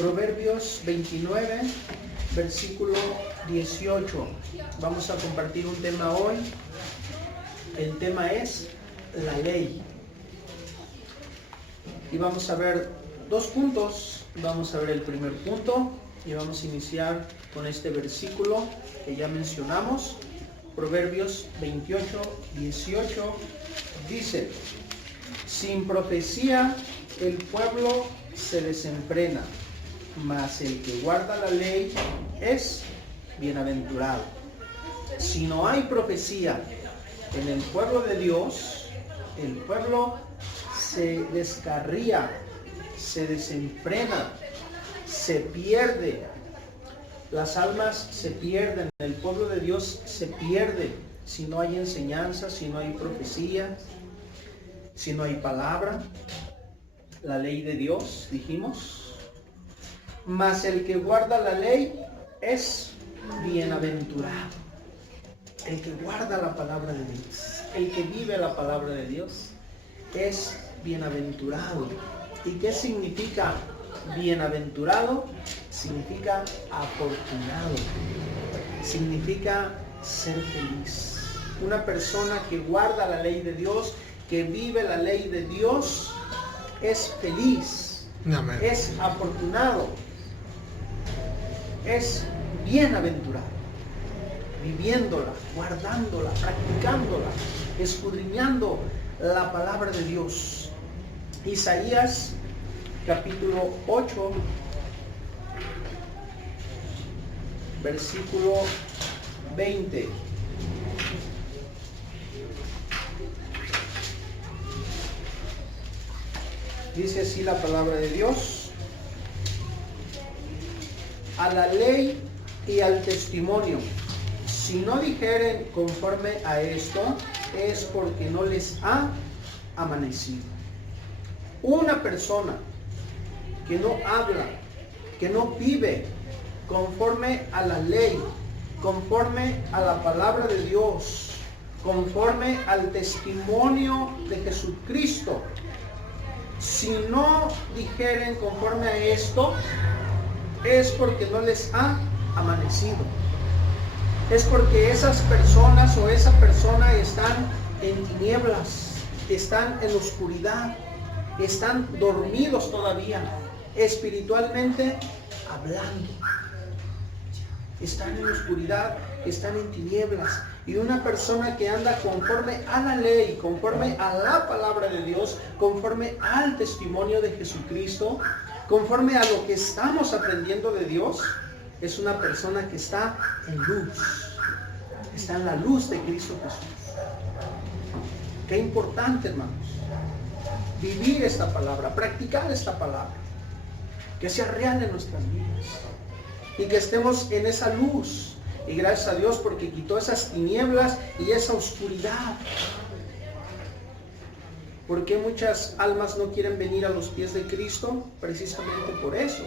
Proverbios 29, versículo 18. Vamos a compartir un tema hoy. El tema es la ley. Y vamos a ver dos puntos. Vamos a ver el primer punto y vamos a iniciar con este versículo que ya mencionamos. Proverbios 28, 18 dice: sin profecía el pueblo se desenfrena, mas el que guarda la ley es bienaventurado. Si no hay profecía en el pueblo de Dios, el pueblo se descarría, se desenfrena, se pierde. Las almas se pierden, el pueblo de Dios se pierde si no hay enseñanza, si no hay profecía, si no hay palabra, la ley de Dios, dijimos. Mas el que guarda la ley es bienaventurado. El que guarda la palabra de Dios, el que vive la palabra de Dios, es bienaventurado. ¿Y qué significa bienaventurado? Significa afortunado, significa ser feliz. Una persona que guarda la ley de Dios, que vive la ley de Dios, es feliz. Amén. Es afortunado, es bienaventurado, viviéndola, guardándola, practicándola, escudriñando la palabra de Dios. Isaías capítulo 8, versículo 20. Dice así la palabra de Dios: a la ley y al testimonio, si no dijeren conforme a esto, es porque no les ha amanecido. Una persona que no habla, que no vive conforme a la ley, conforme a la palabra de Dios, conforme al testimonio de Jesucristo, si no dijeren conforme a esto, es porque no les ha amanecido. Es porque esas personas o esa persona están en tinieblas, están en oscuridad, están dormidos todavía, espiritualmente hablando. Están en oscuridad, están en tinieblas. Y una persona que anda conforme a la ley, conforme a la palabra de Dios, conforme al testimonio de Jesucristo, conforme a lo que estamos aprendiendo de Dios, es una persona que está en luz. Está en la luz de Cristo Jesús. Qué importante, hermanos, vivir esta palabra, practicar esta palabra, que sea real en nuestras vidas y que estemos en esa luz. Y gracias a Dios porque quitó esas tinieblas y esa oscuridad. ¿Por qué muchas almas no quieren venir a los pies de Cristo? Precisamente por eso.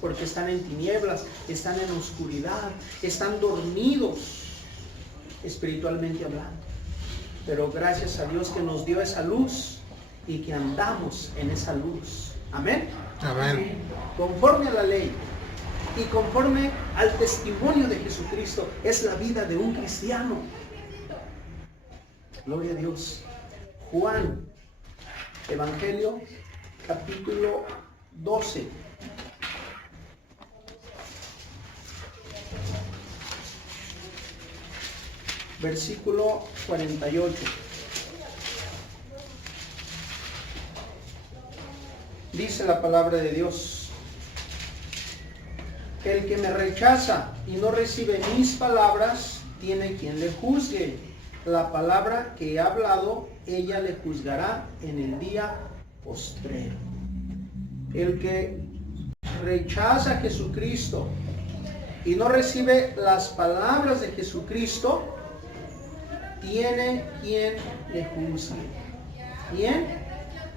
Porque están en tinieblas, están en oscuridad, están dormidos espiritualmente hablando. Pero gracias a Dios que nos dio esa luz y que andamos en esa luz. Amén. Amén. Conforme a la ley y conforme al testimonio de Jesucristo es la vida de un cristiano. Gloria a Dios. Juan, Evangelio, capítulo 12. Versículo 48. Dice la palabra de Dios: el que me rechaza y no recibe mis palabras, tiene quien le juzgue. La palabra que he hablado, ella le juzgará en el día postrero. El que rechaza a Jesucristo y no recibe las palabras de Jesucristo, tiene quien le juzgue. ¿Quién?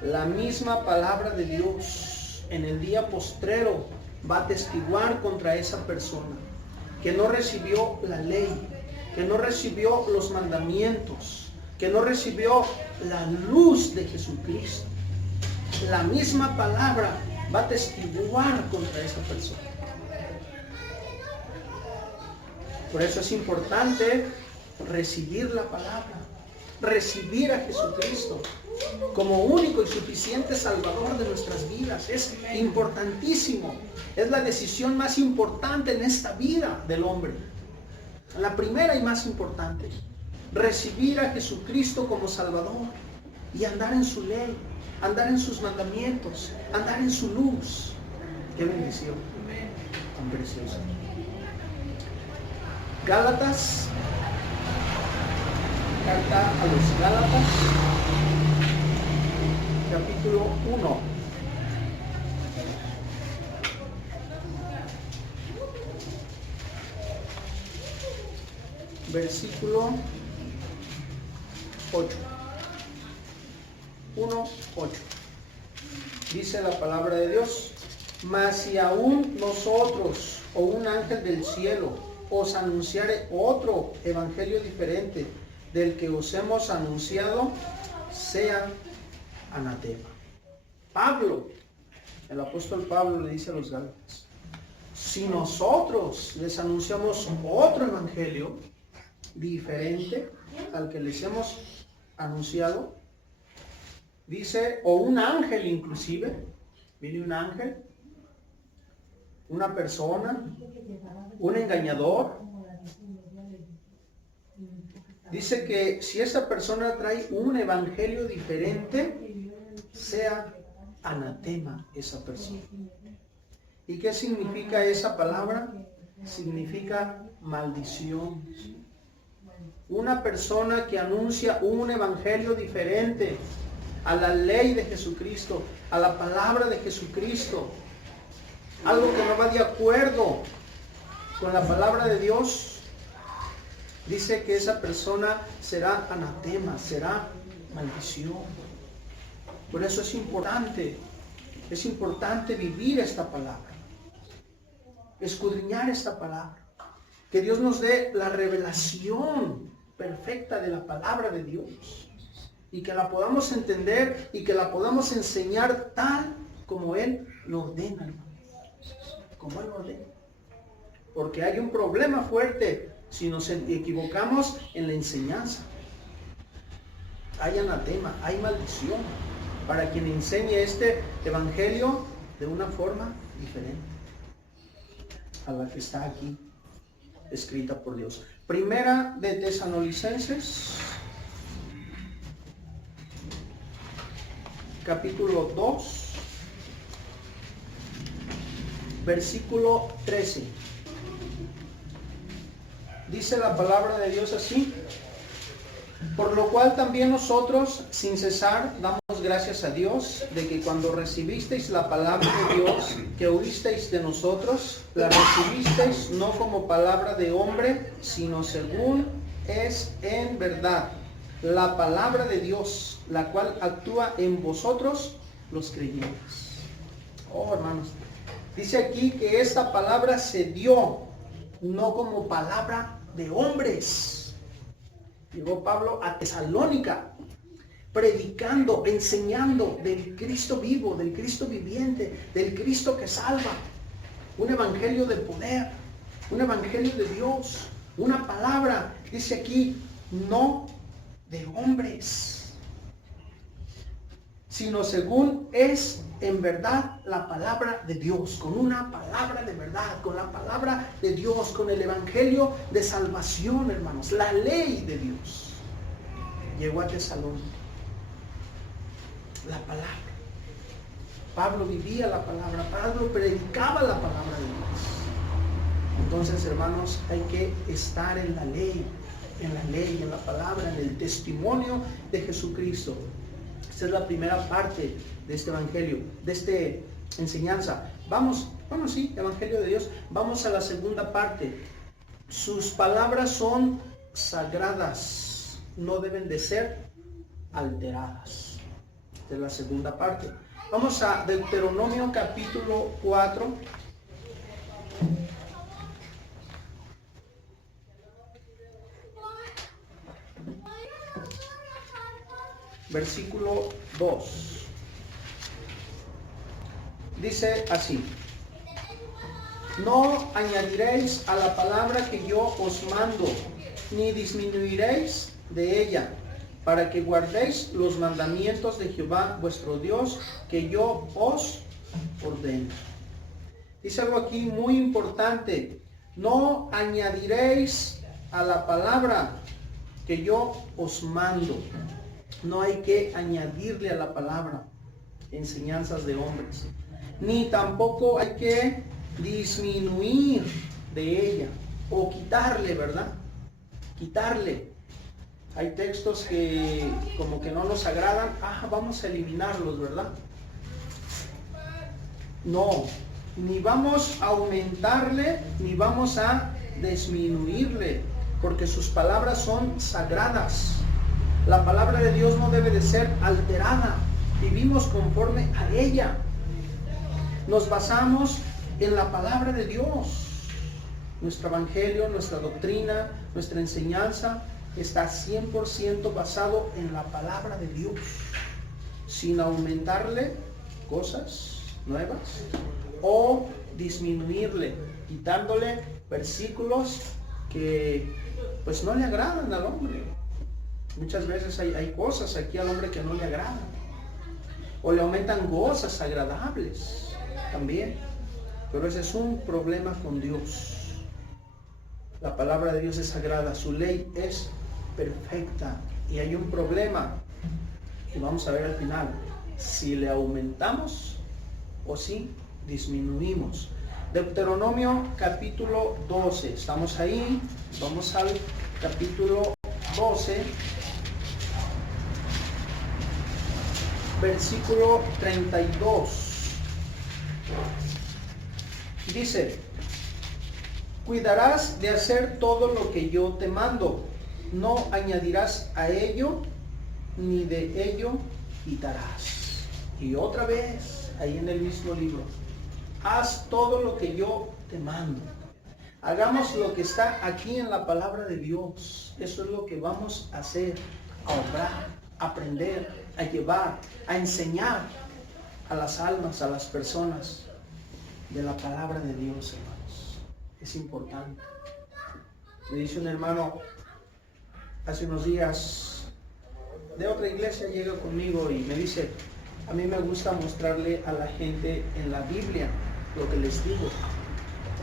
La misma palabra de Dios en el día postrero va a testiguar contra esa persona que no recibió la ley, que no recibió los mandamientos, que no recibió la luz de Jesucristo. La misma palabra va a testiguar contra esa persona. Por eso es importante recibir la palabra, recibir a Jesucristo como único y suficiente Salvador de nuestras vidas. Es importantísimo. Es la decisión más importante en esta vida del hombre. La primera y más importante. Recibir a Jesucristo como Salvador y andar en su ley, andar en sus mandamientos, andar en su luz. Qué bendición tan preciosa. Gálatas, carta a los Gálatas, capítulo 1. Versículo 8. 1:8. Dice la palabra de Dios: mas si aún nosotros o un ángel del cielo os anunciare otro evangelio diferente del que os hemos anunciado, sea anatema. Pablo, el apóstol Pablo le dice a los Gálatas: si nosotros les anunciamos otro evangelio diferente al que les hemos anunciado, dice, o un ángel inclusive, viene un ángel, una persona, un engañador. Dice que si esa persona trae un evangelio diferente, sea anatema esa persona. ¿Y qué significa esa palabra? Significa maldición. Una persona que anuncia un evangelio diferente a la ley de Jesucristo, a la palabra de Jesucristo, algo que no va de acuerdo con la palabra de Dios, dice que esa persona será anatema, será maldición. Por eso es importante vivir esta palabra, escudriñar esta palabra, que Dios nos dé la revelación perfecta de la palabra de Dios y que la podamos entender y que la podamos enseñar tal como Él lo ordena, hermano. Como Él lo ordena. Porque hay un problema fuerte si nos equivocamos en la enseñanza. Hay anatema, hay maldición para quien enseñe este evangelio de una forma diferente a la que está aquí escrita por Dios. Primera de Tesalonicenses, capítulo 2, versículo 13. Dice la palabra de Dios así: por lo cual también nosotros, sin cesar, damos gracias a Dios de que cuando recibisteis la palabra de Dios que oísteis de nosotros, la recibisteis no como palabra de hombre, sino según es en verdad la palabra de Dios, la cual actúa en vosotros los creyentes. Oh, hermanos, dice aquí que esta palabra se dio no como palabra de hombres. Llegó Pablo a Tesalónica predicando, enseñando del Cristo vivo, del Cristo viviente, del Cristo que salva. Un evangelio de poder, un evangelio de Dios, una palabra, dice aquí, no de hombres, sino según es en verdad la palabra de Dios, con una palabra de verdad, con la palabra de Dios, con el evangelio de salvación, hermanos, la ley de Dios. Llegó a Tesalónica la palabra. Pablo vivía la palabra, Pablo predicaba la palabra de Dios. Entonces, hermanos, hay que estar en la ley, en la palabra, en el testimonio de Jesucristo. Esta es la primera parte de este evangelio, de esta enseñanza. Vamos, sí, evangelio de Dios. Vamos a la segunda parte. Sus palabras son sagradas, no deben de ser alteradas. Esta es la segunda parte. Vamos a Deuteronomio capítulo 4. Versículo 2. Dice así: no añadiréis a la palabra que yo os mando, ni disminuiréis de ella, para que guardéis los mandamientos de Jehová vuestro Dios, que yo os ordeno. Dice algo aquí muy importante: no añadiréis a la palabra que yo os mando. No hay que añadirle a la palabra enseñanzas de hombres, ni tampoco hay que disminuir de ella o quitarle, ¿verdad? Quitarle. Hay textos que como que no nos agradan, vamos a eliminarlos, ¿verdad? No, ni vamos a aumentarle, ni vamos a disminuirle, porque sus palabras son sagradas. La palabra de Dios no debe de ser alterada. Vivimos conforme a ella. Nos basamos en la palabra de Dios. Nuestro evangelio, nuestra doctrina, nuestra enseñanza está 100% basado en la palabra de Dios, sin aumentarle cosas nuevas o disminuirle, quitándole versículos que pues no le agradan al hombre. Muchas veces hay cosas aquí al hombre que no le agradan, o le aumentan cosas agradables también, pero ese es un problema con Dios. La palabra de Dios es sagrada, su ley es perfecta, y hay un problema, y vamos a ver al final, si le aumentamos o si disminuimos. Deuteronomio capítulo 12, estamos ahí, vamos al capítulo 12, versículo 32. Dice: cuidarás de hacer todo lo que yo te mando, no añadirás a ello, ni de ello quitarás. Y otra vez, ahí en el mismo libro, haz todo lo que yo te mando. Hagamos lo que está aquí en la palabra de Dios. Eso es lo que vamos a hacer, a obrar, a aprender, a llevar, a enseñar a las almas, a las personas de la palabra de Dios, hermanos. Es importante. Me dice un hermano hace unos días de otra iglesia, llega conmigo y me dice: a mí me gusta mostrarle a la gente en la Biblia lo que les digo.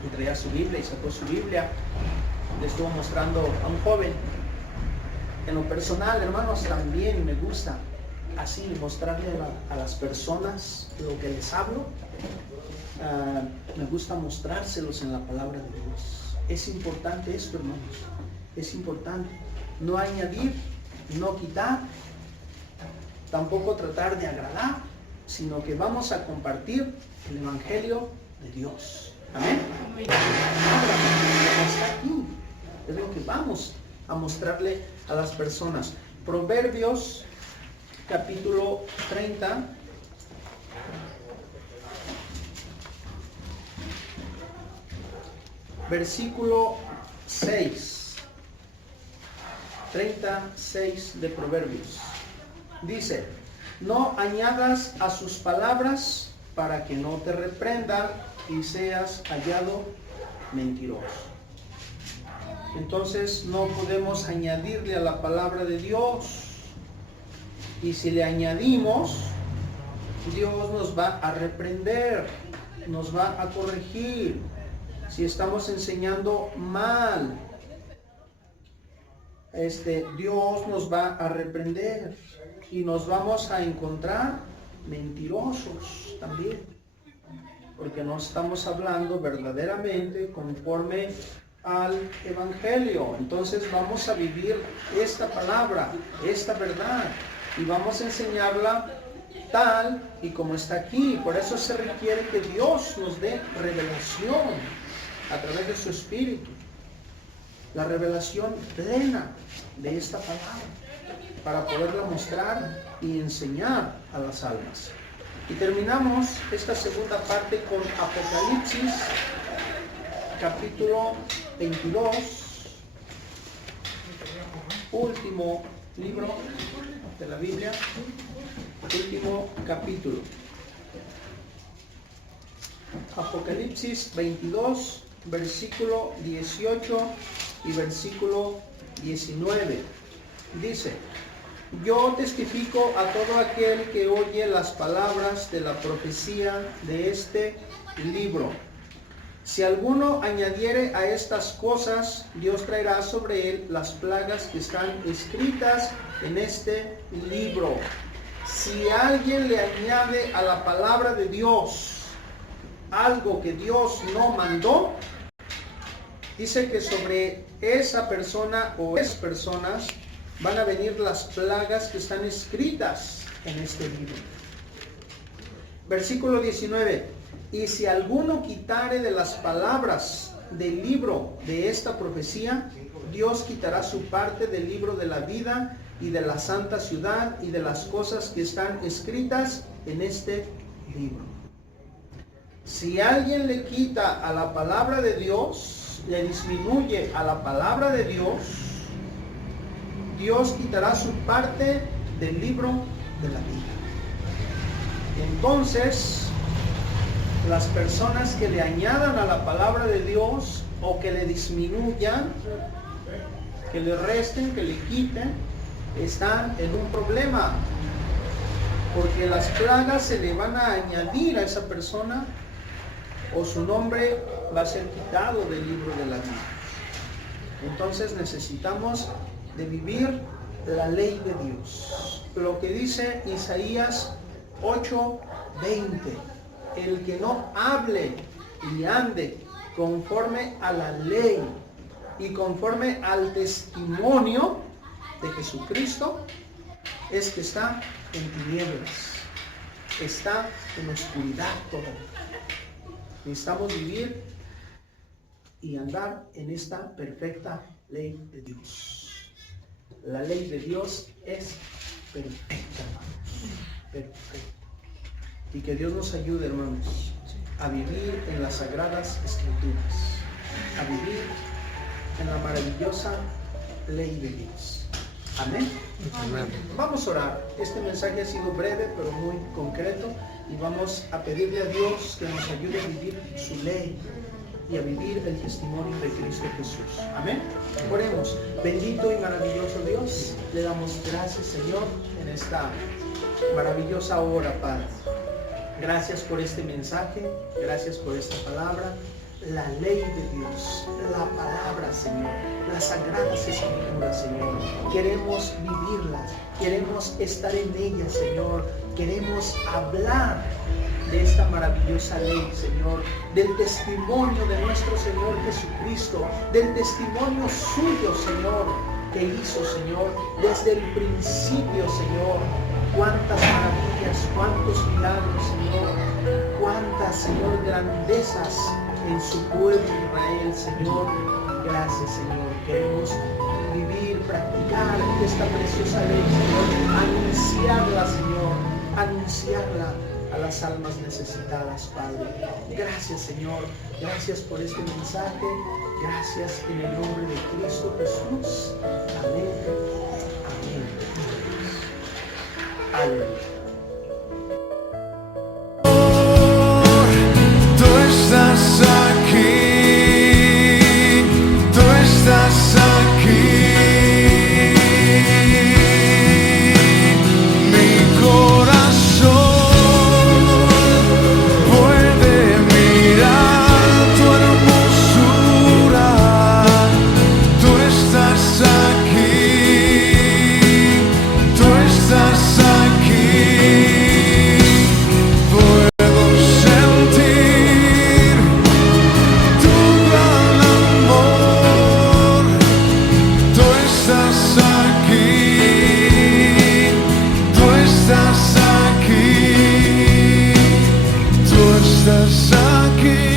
Y traía su Biblia y sacó su Biblia, le estuvo mostrando a un joven. En lo personal, hermanos, también me gusta así mostrarle a las personas lo que les hablo. Me gusta mostrárselos en la palabra de Dios. Es importante esto, hermanos, es importante no añadir, no quitar, tampoco tratar de agradar, sino que vamos a compartir el evangelio de Dios. Amén. Está aquí, es lo que vamos a mostrarle a las personas. Proverbios capítulo 30, versículo 6. 36 de Proverbios. Dice: no añadas a sus palabras para que no te reprenda y seas hallado mentiroso. Entonces no podemos añadirle a la palabra de Dios. Y si le añadimos, Dios nos va a reprender, nos va a corregir. Si estamos enseñando mal, Dios nos va a reprender y nos vamos a encontrar mentirosos también, porque no estamos hablando verdaderamente conforme al evangelio. Entonces vamos a vivir esta palabra, esta verdad, y vamos a enseñarla tal y como está aquí. Por eso se requiere que Dios nos dé revelación a través de su Espíritu, la revelación plena de esta palabra, para poderla mostrar y enseñar a las almas. Y terminamos esta segunda parte con Apocalipsis capítulo 22, último libro de la Biblia, último capítulo. Apocalipsis 22, versículo 18 y versículo 19. Dice: yo testifico a todo aquel que oye las palabras de la profecía de este libro. Si alguno añadiere a estas cosas, Dios traerá sobre él las plagas que están escritas en este libro. Si alguien le añade a la palabra de Dios algo que Dios no mandó, dice que sobre esa persona o esas personas van a venir las plagas que están escritas en este libro. Versículo 19. Y si alguno quitare de las palabras del libro de esta profecía, Dios quitará su parte del libro de la vida y de la santa ciudad y de las cosas que están escritas en este libro. Si alguien le quita a la palabra de Dios, le disminuye a la palabra de Dios, Dios quitará su parte del libro de la vida. Entonces, las personas que le añadan a la palabra de Dios o que le disminuyan, que le resten, que le quiten, están en un problema, porque las plagas se le van a añadir a esa persona o su nombre va a ser quitado del libro de la vida. Entonces necesitamos de vivir la ley de Dios. Lo que dice Isaías 8:20: el que no hable y ande conforme a la ley y conforme al testimonio de Jesucristo, es que está en tinieblas, está en oscuridad todavía. Necesitamos vivir y andar en esta perfecta ley de Dios. La ley de Dios es perfecta, hermanos, perfecta. Y que Dios nos ayude, hermanos, a vivir en las sagradas escrituras, a vivir en la maravillosa ley de Dios. Amén. Amén. Vamos a orar. Este mensaje ha sido breve pero muy concreto y vamos a pedirle a Dios que nos ayude a vivir su ley y a vivir el testimonio de Cristo Jesús. Amén. Oremos. Bendito y maravilloso Dios, le damos gracias, Señor, en esta maravillosa hora, Padre. Gracias por este mensaje, gracias por esta palabra, la ley de Dios, la palabra, Señor, las sagradas escrituras, Señor. Queremos vivirlas, queremos estar en ellas, Señor. Queremos hablar de esta maravillosa ley, Señor, del testimonio de nuestro Señor Jesucristo, del testimonio suyo, Señor, que hizo, Señor, desde el principio, Señor. Cuántas maravillas, cuántos milagros, Señor, cuántas, Señor, grandezas en su pueblo Israel, Señor. Gracias, Señor. Queremos vivir, practicar esta preciosa ley, Señor, anunciarla, Señor, anunciarla a las almas necesitadas, Padre. Gracias, Señor. Gracias por este mensaje. Gracias en el nombre de Cristo Jesús. Amén. Amén. Aleluya.